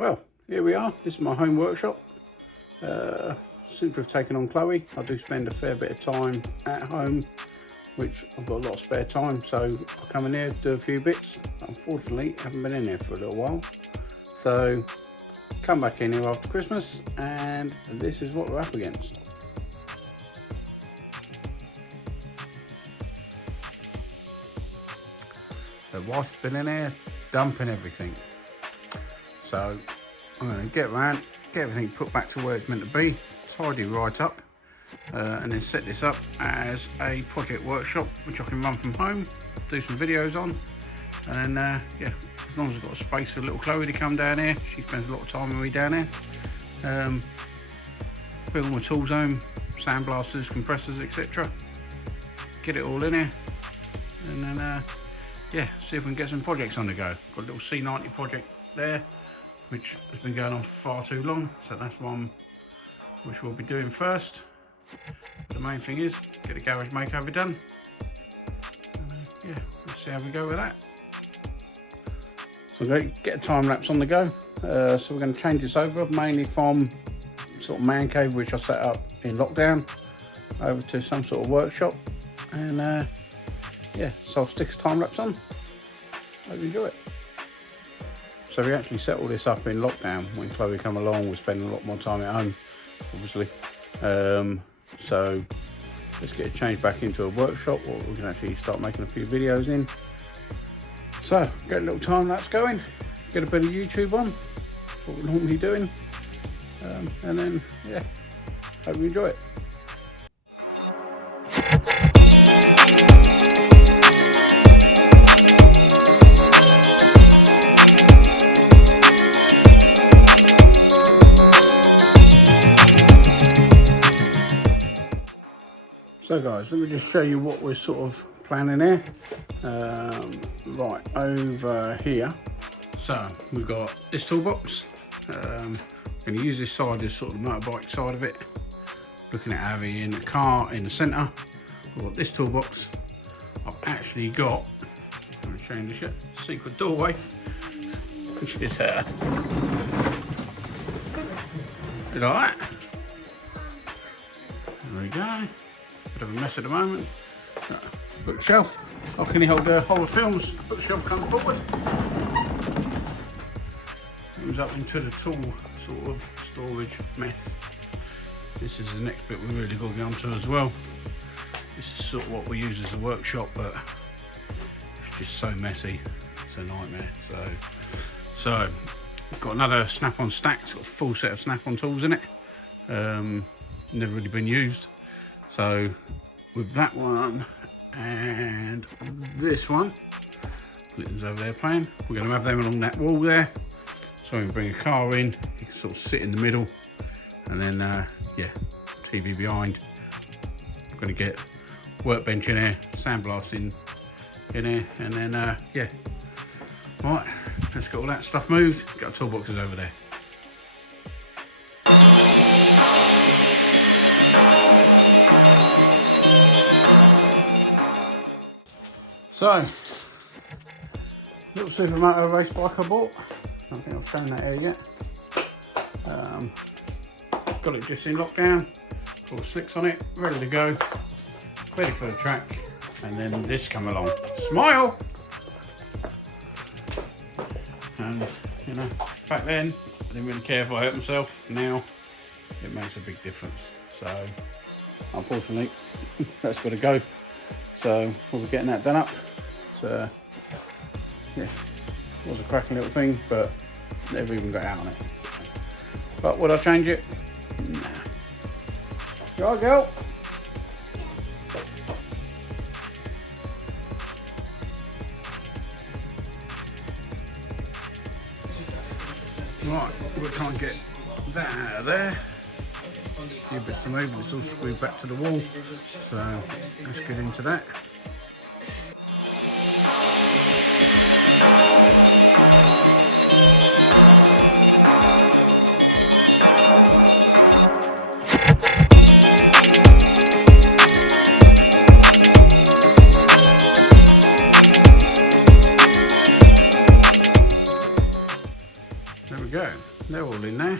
Well, here we are. This is my home workshop. Since we've taken on Chloe, I do spend a fair bit of time at home, which I've got a lot of spare time, so I come in here, do a few bits. Unfortunately, I haven't been in here for a little while, so come back in here after Christmas, and this is what we're up against. The wife's been in here dumping everything, so I'm going to get around, get everything put back to where it's meant to be, tidy right up, and then set this up as a project workshop which I can run from home, do some videos on, and then yeah, as long as I've got a space for little Chloe to come down here. She spends a lot of time with me down here. Put all my tools home, sandblasters, compressors, etc. Get it all in here, and then yeah, see if we can get some projects on the go. Got a little C90 project there, which has been going on for far too long, so that's one which we'll be doing first. The main thing is get the garage makeover done. Yeah, let's see how we go with that. So we're going to get a time lapse on the go. So we're going to change this over mainly from sort of man cave, which I set up in lockdown, over to some sort of workshop, and yeah, so I'll stick a time lapse on. Hope you enjoy it. So we actually set all this up in lockdown. When Chloe come along, we're spending a lot more time at home, obviously. So let's get it changed back into a workshop where we can actually start making a few videos in. So get a little time lapse going, get a bit of YouTube on, that's what we're normally doing, and then yeah, hope you enjoy it. So guys, let me just show you what we're sort of planning here. Right over here, so we've got this toolbox. I'm going to use this side as sort of the motorbike side of it. Looking at having in the car in the centre. I've got this toolbox. I've actually got, I'm going to show you this yet, secret doorway, which is like that. There we go. Bit of a mess at the moment. Bookshelf. How can you hold the whole of films? Bookshelf come forward. Comes up into the tool sort of storage mess. This is the next bit we really got to get onto as well. This is sort of what we use as a workshop, but it's just so messy. It's a nightmare. So we've got another snap-on stack. It's got a full set of snap-on tools in it. Never really been used. So with that one and this one, Litton's over there playing, we're going to have them along that wall there, so we can bring a car in, you can sort of sit in the middle, and then yeah, TV behind. I'm going to get workbench in here, sandblasting in here, and then yeah, right, let's get all that stuff moved. Got our toolboxes over there. So, little supermoto race bike I bought. I don't think I've shown that here yet. Got it just in lockdown, got the slicks on it, ready to go, ready for the track, and then this come along. Smile! And you know, back then I didn't really care if I hurt myself. Now it makes a big difference. So unfortunately that's got to go. So we'll be getting that done up. So yeah, it was a cracking little thing, but never even got out on it. But would I change it? Nah. You alright, girl? Right, we'll try and get that out of there. A few bits to move, but it's all screwed back to the wall. So let's get into that. There we go. go, they're all in there.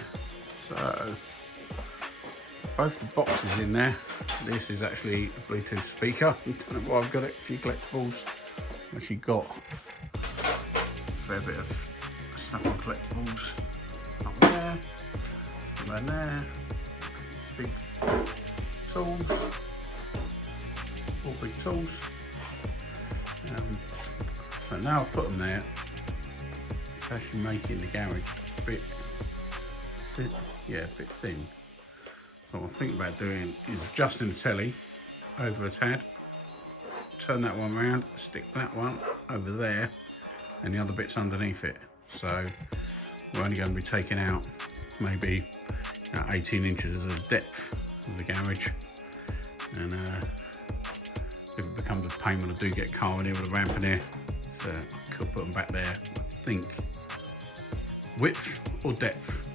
So both the boxes in there. This is actually a Bluetooth speaker. I don't know why I've got it. A few collectibles. Actually got a fair bit of Snap-on collectibles up there, around there. Big tools, 4 big tools. So now I've put them there, it's actually making the garage a bit thin. So what I'm thinking about doing is adjusting the telly over a tad, turn that one around, stick that one over there, and the other bits underneath it. So we're only going to be taking out maybe 18 inches of the depth of the garage, and if it becomes a pain when I do get a car in here with a ramp in here, so I could put them back there. I think width or depth,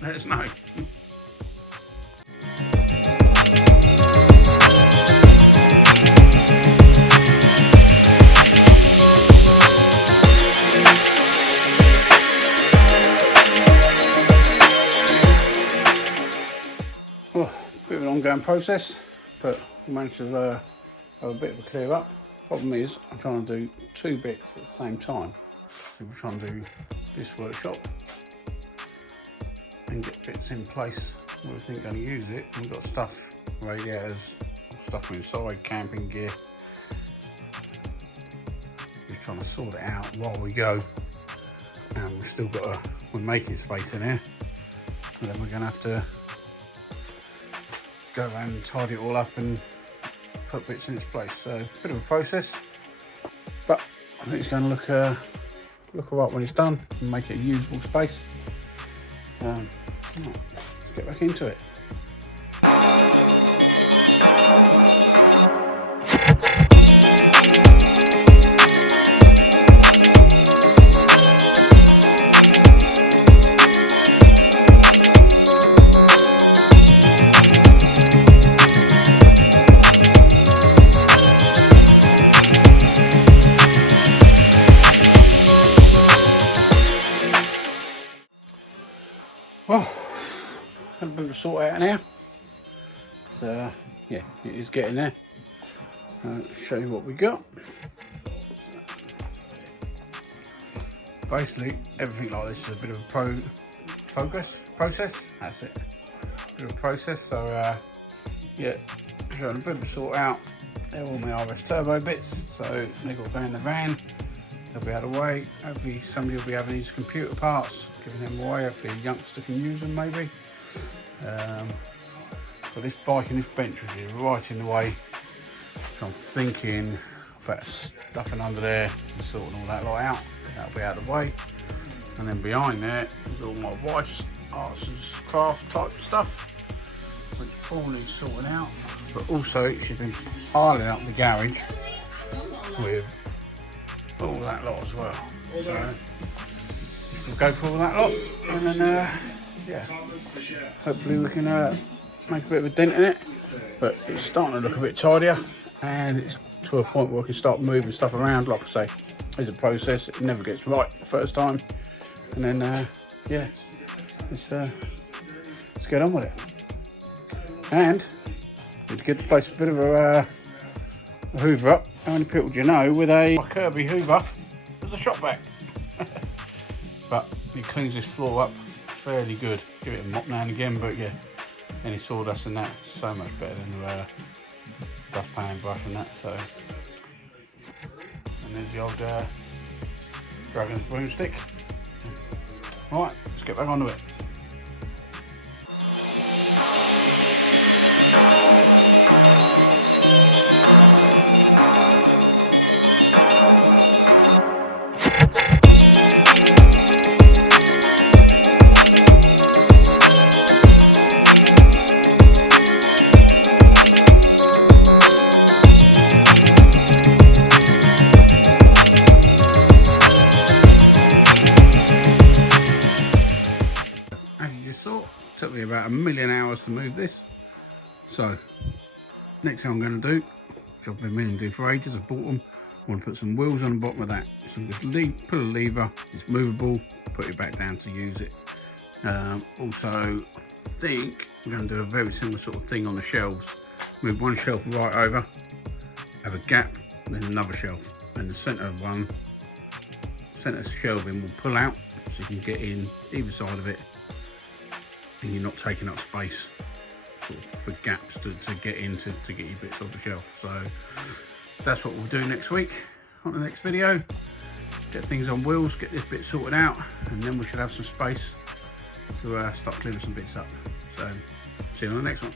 let us know. Well, a bit of an ongoing process, but we managed to have a bit of a clear up. Problem is, I'm trying to do 2 bits at the same time. So we're trying to do this workshop and get bits in place where we think going to use it. We've got stuff, radiators, stuff inside, camping gear. Just trying to sort it out while we go. And we've still got we're making space in here. And then we're going to have to go around and tidy it all up and put bits in its place. So a bit of a process, but I think it's going to look alright when it's done and make it a usable space. Let's get back into it. Well, had a bit of a sort out now, so yeah, it is getting there. I'll show you what we got. Basically, everything like this is a bit of a process. That's it, a bit of a process. So yeah, showing a bit of a sort out. They're all my RS turbo bits, so they've got to go in the van. They'll be out of the way. Hopefully somebody will be having these computer parts, giving them away. Hopefully a youngster can use them maybe. But this bike and this bench which is right in the way. So I'm thinking about stuffing under there and sorting all that lot out. That'll be out of the way. And then behind there is all my wife's arts and craft type stuff, which all needs sorting out. But also she's been piling up the garage with all that lot as well. So we'll go for all that lot, and then yeah, hopefully we can make a bit of a dent in it. But it's starting to look a bit tidier, and it's to a point where we can start moving stuff around. Like I say, it's a process. It never gets right the first time, and then yeah, let's get on with it. And to get the place a bit of a hoover up. How many people do you know with a Kirby hoover as a shop vac? But it cleans this floor up fairly good. Give it a mop now and again, but yeah, any sawdust and that, so much better than the dustpan brush and that. So, and there's the old Dragon's broomstick. All right, let's get back onto it. Took me about 1,000,000 hours to move this. So next thing I'm going to do, which I've been meaning to do for ages, I've bought them. I want to put some wheels on the bottom of that. So just put a lever, it's movable, put it back down to use it. Also, I think we're going to do a very similar sort of thing on the shelves. Move one shelf right over, have a gap, then another shelf, and the centre shelving will pull out, so you can get in either side of it, and you're not taking up space sort of for gaps to get into to get your bits off the shelf. So that's what we'll do next week on the next video. Get things on wheels, get this bit sorted out, and then we should have some space to start clearing some bits up. So see you on the next one.